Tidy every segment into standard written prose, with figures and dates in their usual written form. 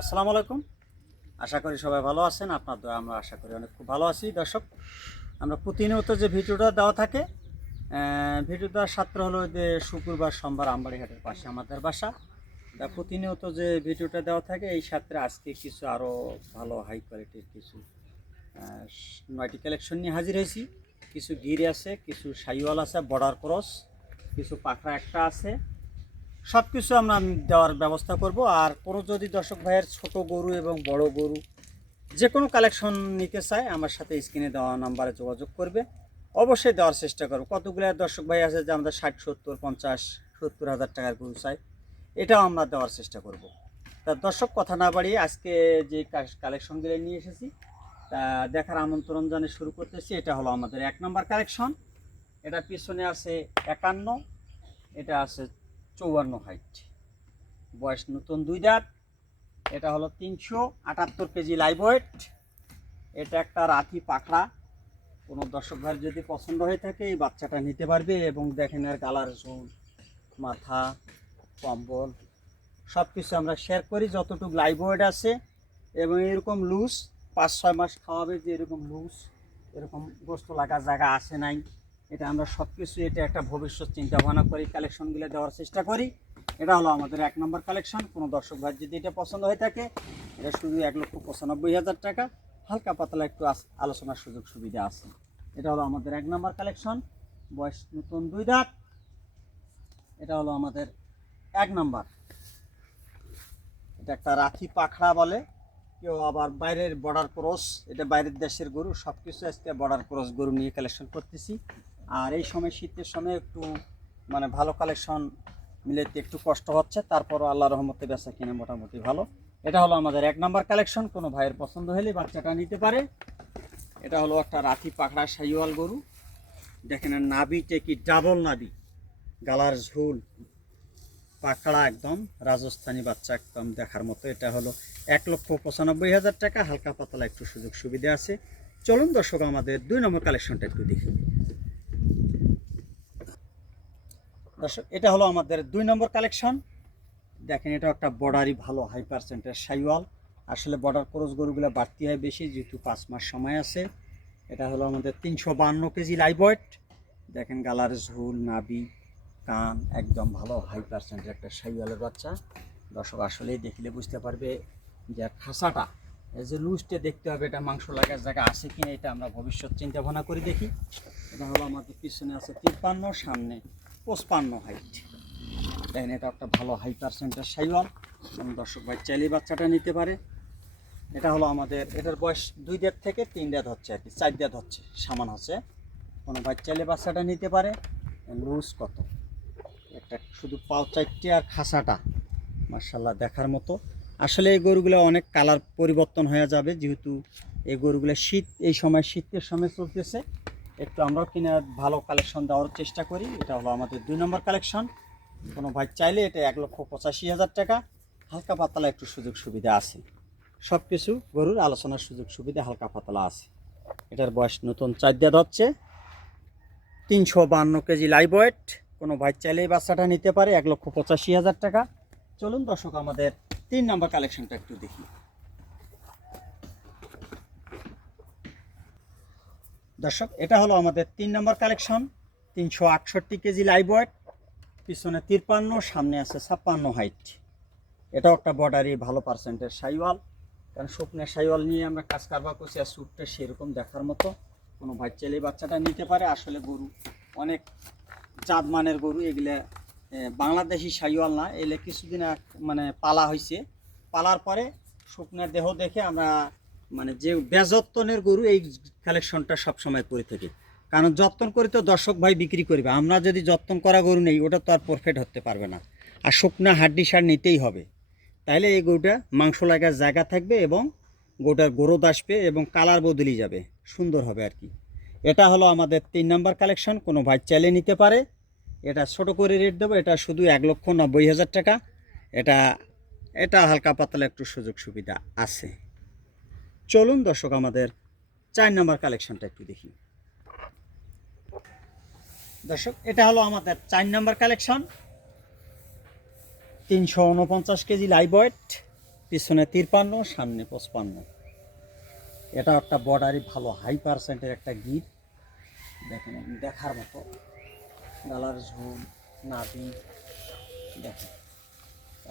আসসালামু আলাইকুম। আশা করি সবাই ভালো আছেন। আপনার দোয়া আমরা আশা করি অনেক খুব ভালো আছি। দর্শক, আমরা প্রতিনিয়ত যে ভিডিওটা দেওয়া থাকে, ভিডিওটার সাথে হলো যে শুক্রবার সোমবার আমবাড়িহাটের পাশে আমাদের বাসা। প্রতিনিয়ত যে ভিডিওটা দেওয়া থাকে এই সাথে আজকে কিছু আরও ভালো হাই কোয়ালিটির কিছু 9টি কালেকশন নিয়ে হাজির হয়েছি। কিছু গির আছে, কিছু সাইওয়াল আছে, বর্ডার ক্রস, কিছু পাখরা একটা আছে। সব কিছু আমরা দেওয়ার ব্যবস্থা করব। আর কোনো যদি দর্শক ভাইয়ের ছোট গরু এবং বড় গরু যে কোনো কালেকশন নিতে চায় আমার সাথে স্ক্রিনে দেওয়া নাম্বারে যোগাযোগ করবে, অবশ্যই দেওয়ার চেষ্টা করব। কতগুলো দর্শক ভাই আছে যে আমাদের 60, 70, 50, 70 হাজার টাকার গরু চাই, এটাও আমরা দেওয়ার চেষ্টা করব। তা দর্শক, কথা না বাড়িয়ে আজকে যে কালেকশনগুলো নিয়ে এসেছি তা দেখার আমন্ত্রণ জানিয়ে শুরু করতেছি। এটা হলো আমাদের 1 নম্বর কালেকশন। এটা পিছনে আছে 51, এটা আছে 54 হাইট, বয়স নতুন 2 দাঁত। এটা হলো 378 কেজি লাইভ ওয়েট। এটা একটা রাথি পাখরা। কোনো দর্শক ভাই যদি পছন্দ হয়ে থাকে এই বাচ্চাটা নিতে পারবে। এবং দেখেন এর গালার ঝোল, মাথা, কম্বল সব কিছু আমরা শেয়ার করি যতটুকু লাইভ ওয়েট আছে। এবং এরকম লুজ 5-6 মাস খাওয়াবে, যে এরকম লুজ, এরকম গোস্ত লাগার জায়গা আসে নাই, এটা আমরা সব কিছু এটা একটা ভবিষ্যৎ চিন্তা ভাবনা করি কালেকশনগুলো দেওয়ার চেষ্টা করি। এটা হলো আমাদের 1 নম্বর কালেকশন। কোনো দর্শক ভাই যদি এটা পছন্দ হয়ে থাকে, এটা শুধু 1,95,000 টাকা, হালকা পাতলা একটু আলোচনার সুযোগ সুবিধা আছে। এটা হলো আমাদের 1 নম্বর কালেকশন, বয়স নতুন 2 দাঁত। এটা হলো আমাদের 1 নম্বর। এটা একটা রাথি পাখরা বলে, কেউ আবার বাইরের বর্ডার ক্রস, এটা বাইরের দেশের গরু। সব কিছু আজকে বর্ডার ক্রস গরু নিয়ে কালেকশন করতেছি। আর এই সময় শীতের সময় একটু ভালো কালেকশন মিলাতে একটু কষ্ট হচ্ছে, তারপরও আল্লাহ রহমতে বেচা কিনে মোটামুটি ভালো। এটা হলো আমাদের 1 নম্বর কালেকশন। কোনো ভাইয়ের পছন্দ হলে বাচ্চাটা নিতে পারে। এটা হলো একটা রাথি পাখরা সাইওয়াল গরু। দেখেন নাবিতে কি ডাবল নাবি, গালার ঝোল, পাকড়া একদম রাজস্থানী বাচ্চা, একদম দেখার মতো। এটা হলো 1,95,000 টাকা, হালকা পাতলা একটু সুযোগ সুবিধা আছে। চলুন দর্শক, আমাদের 2 নম্বর কালেকশনটা একটু দেখি। দর্শক, এটা হলো আমাদের 2 নম্বর কালেকশন। দেখেন এটা একটা বর্ডারই ভালো হাই পার্সেন্টের সাইওয়াল। আসলে বর্ডার ক্রস গরুগুলো বাড়তি হয় বেশি, যেহেতু 5 মাস সময় আছে। এটা হলো আমাদের 352 কেজি লাইভ ওয়েট। দেখেন গালার ঝুল, নাবি, কান একদম ভালো হাই পার্সেন্টের একটা সাইওয়ালের বাচ্চা। দর্শক আসলেই দেখলে বুঝতে পারবে যে খাসাটা, এই যে লুজটা দেখতে হবে, এটা মাংস লাগার জায়গা আছে কিনা, এটা আমরা ভবিষ্যৎ চিন্তা ভাবনা করে দেখি। এটা হলো আমাদের পিছনে আছে 53, সামনে 55 হাইট। দেখেন এটা একটা ভালো হাই পার্সেন্টের সাইওয়াল, এবং দর্শক ভাই চাইলে বাচ্চাটা নিতে পারে। এটা হলো আমাদের, এটার বয়স 2 দাঁত থেকে 3 দাঁত হচ্ছে আর কি, 4 দাঁত হচ্ছে, সামান হচ্ছে। কোনো ভাই চাইলে বাচ্চাটা নিতে পারে। লুজ কত, একটা শুধু পাও 4টে আর খাসাটা মার্শাল্লাহ দেখার মতো। আসলে এই গরুগুলো অনেক কালার পরিবর্তন হয়ে যাবে, যেহেতু এই গরুগুলো এই সময় শীতের সময় চলতেছে। একটু আমরাও কিনে ভালো কালেকশন দেওয়ার চেষ্টা করি। এটা হলো আমাদের 2 নম্বর কালেকশন। কোনো ভাই চাইলে এটা 1,85,000 টাকা, হালকা পাতলা একটু সুযোগ সুবিধা আছে। সব কিছু গরুর আলোচনার সুযোগ সুবিধা হালকা পাতলা আছে। এটার বয়স নতুন 4 দাঁত হচ্ছে, 352 কেজি লাইভ ওয়েট। কোনো ভাই চাইলে এই বাচ্চাটা নিতে পারে, 1,85,000 টাকা। চলুন দর্শক, আমাদের 3 নম্বর কালেকশনটা একটু দেখি। দর্শক, এটা হলো আমাদের 3 নম্বর কালেকশন, 368 কেজি লাইভ ওয়েট, পিছনে 53, সামনে আছে 56 হাইট। এটাও একটা বর্ডারি ভালো পার্সেন্টের সাইওয়াল, কারণ শুকনের সাইওয়াল নিয়ে আমরা কাজ কারবার করছি। আর স্যুটটা সেরকম দেখার মতো। কোনো ভাই চাইলে বাচ্চাটা নিতে পারে। আসলে গরু অনেক জাত মানের গরু, এগুলা বাংলাদেশি সাইওয়াল না, এগুলো কিছুদিন পালা হয়েছে। পালার পরে শুকনের দেহ দেখে আমরা যে বেযত্নের গরু এই কালেকশনটা সবসময় করে থাকি। কারণ যত্ন করে তো দর্শক ভাই বিক্রি করবে, আমরা যদি যত্ন করা গরু নেই ওটা তো আর পারফেক্ট হতে পারবে না। আর শুকনা হাড্ডি সার নিতেই হবে, তাইলে এই গরুটা মাংস লাগার জায়গা থাকবে, এবং গরুটার গ্রোথ আসবে, এবং কালার বদলে যাবে, সুন্দর হবে আর কি। এটা হলো আমাদের 3 নম্বর কালেকশন। কোনো ভাই চাইলে নিতে পারে। এটা ছোট করে রেট দেবো, এটা শুধু 1,90,000 টাকা। এটা এটা হালকা পাতলা একটু সুযোগ সুবিধা আছে। চলুন দর্শক, আমাদের 4 নম্বর কালেকশনটা একটু দেখি। দর্শক, এটা হলো আমাদের 4 নম্বর কালেকশন, 349 কেজি লাইভ ওয়েট। পিছনে 53, সামনে 55। এটা একটা বর্ডারি ভালো হাই পার্সেন্টের একটা গির, দেখেন দেখার মতো। গালার ঝুল, নাভি দেখেন,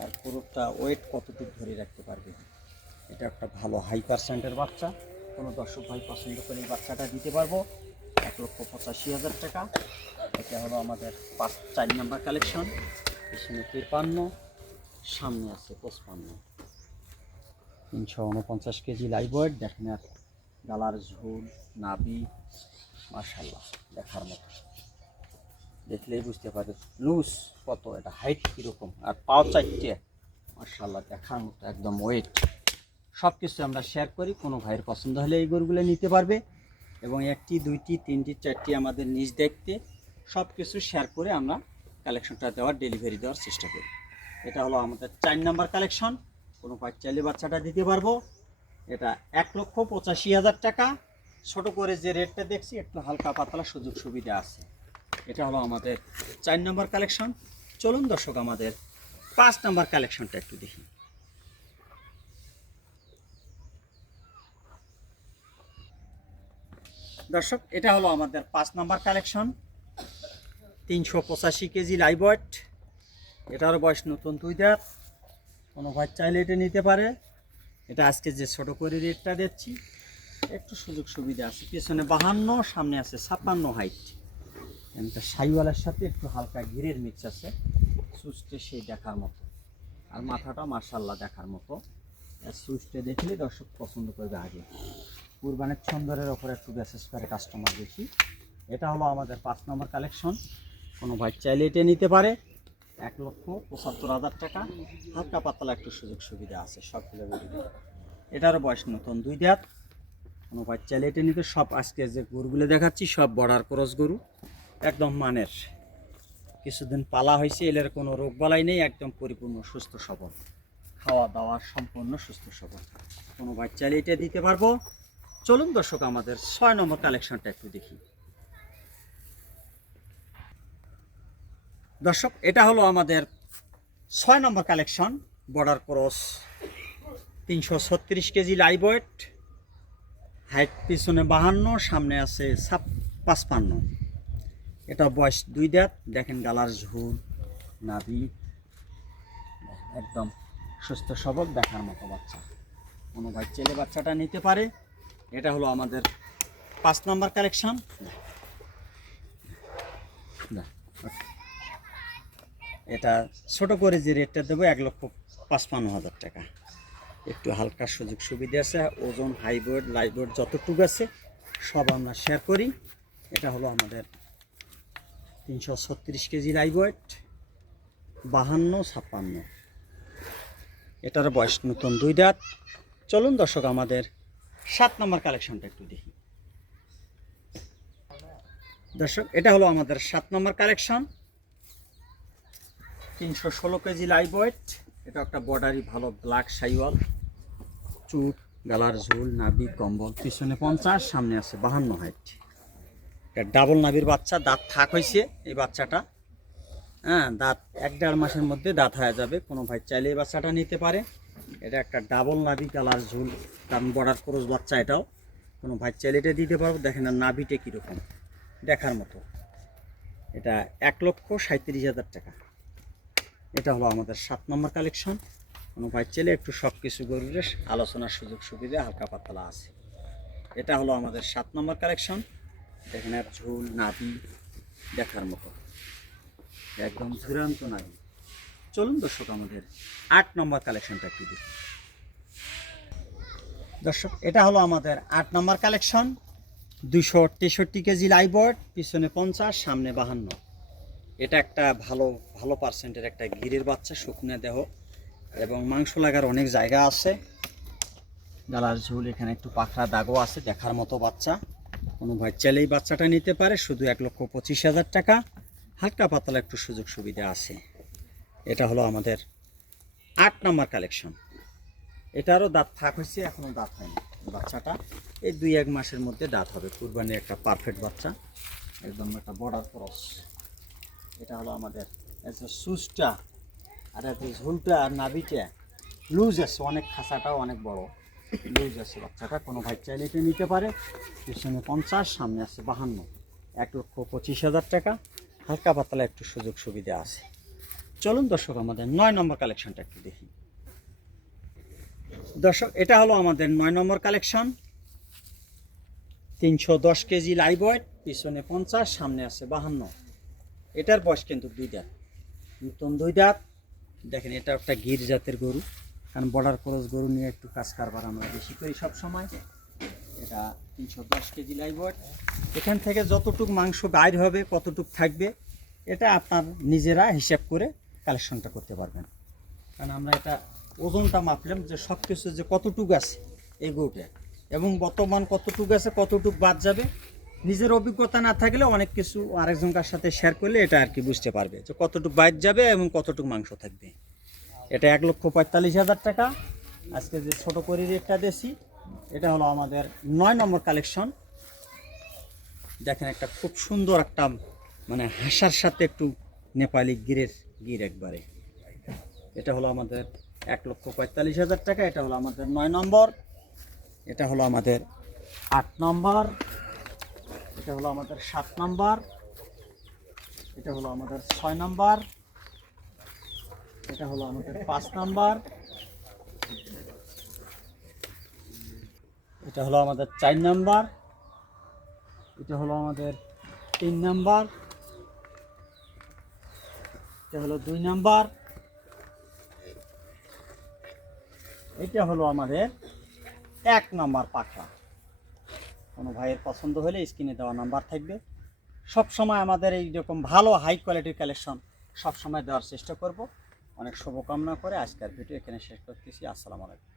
আর পুরোটা ওয়েট কতটুকু ধরে রাখতে পারবে। এটা একটা ভালো হাই পার্সেন্টের বাচ্চা। কোনো দর্শক ভাই পছন্দ করে এই বাচ্চাটা দিতে পারবো 1,85,000 টাকা। এটা হলো আমাদের 4 নাম্বার কালেকশন। পিছনে 53, সামনে আছে 55। 349 কেজি লাইভ ওয়েট। দেখেন আর গালার ঝুল, নাভি মাশাআল্লাহ দেখার মতো, দেখলেই বুঝতে পারবে লুজ কত, এটা হাইট কীরকম, আর পাও 4টে মাশাআল্লাহ দেখার মতো একদম ওয়েট। সব কিছু আমরা শেয়ার করি, কোনো ভাইয়ের পছন্দ হলে এই গরুগুলো নিতে পারবে। এবং 1টি 2টি 3টি 4টি আমাদের নিজ দেখতে সব কিছু শেয়ার করে আমরা কালেকশনটা দেওয়ার, ডেলিভারি দেওয়ার চেষ্টা করি। এটা হলো আমাদের 4 নাম্বার কালেকশন। কোনো ভাই চাইলে বাচ্চাটা দিতে পারবো। এটা 1,85,000 টাকা। ছোট করে যে রেটটা দেখছি একটু হালকা পাতলা সুযোগ সুবিধা আছে। এটা হলো আমাদের 4 নাম্বার কালেকশন। চলুন দর্শক আমাদের 5 নাম্বার কালেকশনটা একটু দেখি। দর্শক এটা হলো আমাদের 5 number collection. 385 KG live wait. এটার বয়স নতুন 2 দাঁত। কোনো ভাই চাইলে এটা নিতে পারে। এটা আজকে যে ছোট করে রেটটা দিচ্ছি একটু সুযোগ সুবিধা আছে। পিছনে 52, সামনে আছে 56 হাইট। এটা সাইওয়ালের সাথে একটু হালকা ঘিরের মিক্স আছে। সুস্থে সেই দেখার মতো, আর মাথাটা মাশাআল্লাহ দেখার মতো। সুস্থে দেখলে দর্শক পছন্দ করবে আগে। কুরবানের ছন্দরের ওপর একটু বিশেষ করে কাস্টমার বেশি। এটা হলো আমাদের 5 নম্বর কালেকশন। কোনো ভাই চাইলে এটা নিতে পারে। 1,75,000 টাকা। হালকা পাতলা একটু সুযোগ সুবিধা আছে সবগুলো গরু। এটারও বয়স নতুন 2 দাঁত। কোনো ভাই চাইলে এটা নিতে। সব আজকে যে গরুগুলো দেখাচ্ছি সব বর্ডার ক্রস গরু, একদম মানের। কিছুদিন পালা হয়েছে, এলের কোনো রোগ বালাই নেই, একদম পরিপূর্ণ সুস্থ সবল, খাওয়া দাওয়া সম্পূর্ণ সুস্থ সবল। কোনো ভাই চাইলে এটা দিতে পারবো। চলুন দর্শক আমাদের 6 নম্বর কালেকশনটা একটু দেখি। দর্শক এটা হলো আমাদের 6 নম্বর collection. Border cross, 336 KG live weight. Height পিছনে 52, সামনে আছে 55। এটা বয়স 2 দাঁত। দেখেন গালার ঝুল, নাভি একদম সুস্থ সবল দেখার মতো বাচ্চা। কোনো ভাই ছেলে বাচ্চাটা নিতে পারে। এটা হলো আমাদের 5 নম্বর কালেকশন। এটা ছোট করে যে রেটটা দেবো 1,55,000 টাকা। একটু হালকা সুযোগ সুবিধা আছে। ওজন, হাইবোর্ড, লাইবোর্ড যতটুকু আছে সব আমরা শেয়ার করি। এটা হলো আমাদের 336 কেজি লাইভ ওয়েট, 52, 56। এটার বয়স নতুন 2 দাঁত। চলুন দর্শক আমাদের 7 নম্বর কালেকশনটা একটু দেখি। দর্শক এটা হলো আমাদের 7 নম্বর কালেকশন। 316 KG live wait. এটা একটা বর্ডারি ভালো ব্ল্যাক সাইওয়াল। চুট, গালার ঝুল, নাভি কম্বল। পিছনে 50, সামনে আছে 52 হাইট। এটা ডাবল নাভির বাচ্চা। দাঁত থাক হয়েছে এই বাচ্চাটা। হ্যাঁ, দাঁত 1-1.5 মাসের মধ্যে দাঁত হয়ে যাবে। কোনো ভাই চাইলে এই বাচ্চাটা নিতে পারে। এটা একটা ডাবল নাভি, গালার ঝুল, কারণ বর্ডার ক্রস বাচ্চা এটাও। কোনো ভাই চাইলে এটা দিতে পারবো। দেখেন না নাভিটা কীরকম দেখার মতো। এটা 1,37,000 টাকা। এটা হলো আমাদের 7 নম্বর কালেকশন। কোনো ভাই চাইলে একটু সব কিছু গরুর আলোচনার সুযোগ সুবিধা হালকা পাতলা আছে। এটা হলো আমাদের 7 নম্বর কালেকশন। দেখেন আর ঝুল, নাভি দেখার মতো একদম ঝুরান্ত নাভি। চলুন দর্শক আমাদের 8 নম্বর কালেকশনটা একটু দেখি। দর্শক এটা হলো আমাদের 8 নম্বর কালেকশন। 263 KG live wait. পিছনে 50, সামনে 52। এটা একটা ভালো পার্সেন্টের একটা গিরের বাচ্চা, শুকনো দেহ এবং মাংস লাগার অনেক জায়গা আছে। গালার ঝুল, এখানে একটু পাখরা দাগও আছে দেখার মতো বাচ্চা। কোনো ভাই চাইলে এই বাচ্চাটা নিতে পারে। শুধু 1,25,000 টাকা। হালকা পাতলা একটু সুযোগ সুবিধা আছে। এটা হলো আমাদের 8 নম্বর কালেকশন। এটারও দাঁত থাক হয়েছে, এখনও দাঁত হয়নি। বাচ্চাটা এই 2-1 মাসের মধ্যে দাঁত হবে। কুরবানির একটা পারফেক্ট বাচ্চা, একদম একটা বর্ডার ক্রস। এটা হলো আমাদের সুসটা, আর ঝুলটা আর নাভিটা লুজ আছে, অনেক খাঁচাটাও অনেক বড় লুজ আছে বাচ্চাটা, কোনো ভাই চাইলে এটা নিতে পারে। পিছনে 50, সামনে আছে 52, 1,25,000 টাকা। হালকা পাতলা একটু সুযোগ সুবিধা আছে। চলুন দর্শক আমাদের 9 নম্বর কালেকশনটা একটু দেখি। দর্শক এটা হলো আমাদের 9 নম্বর কালেকশন। 310 কেজি লাইভ ওয়েট, পিছনে 50, সামনে আছে 52। এটার বয়স কিন্তু 2 দাঁত, নতুন 2 দাঁত। দেখেন এটা একটা গির জাতের গরু, কারণ বর্ডার ক্রস গরু নিয়ে একটু কাজ কারবার আমরা বেশি করি সব সময়। এটা 310 কেজি লাইভ ওয়েট। এখান থেকে যতটুক মাংস বাইর হবে, কতটুক থাকবে, এটা আপনার নিজেরা হিসাব করে কালেকশনটা করতে পারবেন। কারণ আমরা এটা ওজনটা মাপলাম যে সব কিছু যে কতটুকু আছে এই গরুটা, এবং বর্তমান কতটুকু আছে কতটুক বাদ যাবে, নিজের অভিজ্ঞতা না থাকলে অনেক কিছু আরেকজনকার সাথে শেয়ার করলে এটা আর কি বুঝতে পারবে যে কতটুক বাদ যাবে এবং কতটুক মাংস থাকবে। এটা 1,45,000 টাকা। আজকে যে ছোট করে রেটটা দিয়েছি, এটা হলো আমাদের 9 নম্বর কালেকশন। দেখেন একটা খুব সুন্দর একটা মানে হাসার সাথে একটু নেপালি গির একবারে। এটা হলো আমাদের 1,45,000 টাকা। এটা হলো আমাদের 9 নম্বর। এটা হলো আমাদের 8 নম্বর। এটা হলো আমাদের 7 নম্বর। এটা হলো আমাদের 6 নম্বর। এটা হলো আমাদের 5 নম্বর। এটা হলো আমাদের 4 নম্বর। এটা হলো আমাদের 3 নম্বর। এটা হলো 2 নম্বর। এটা হলো আমাদের 1 নম্বর পাখা। কোনো ভাইয়ের পছন্দ হলে স্ক্রিনে দেওয়া নাম্বার থাকবে। সব সময় আমাদের এই রকম ভালো হাই কোয়ালিটির কালেকশন সব সময় দেওয়ার চেষ্টা করব। অনেক শুভকামনা করে আজকের ভিডিও এখানে শেষ করতেছি। আসসালামু আলাইকুম।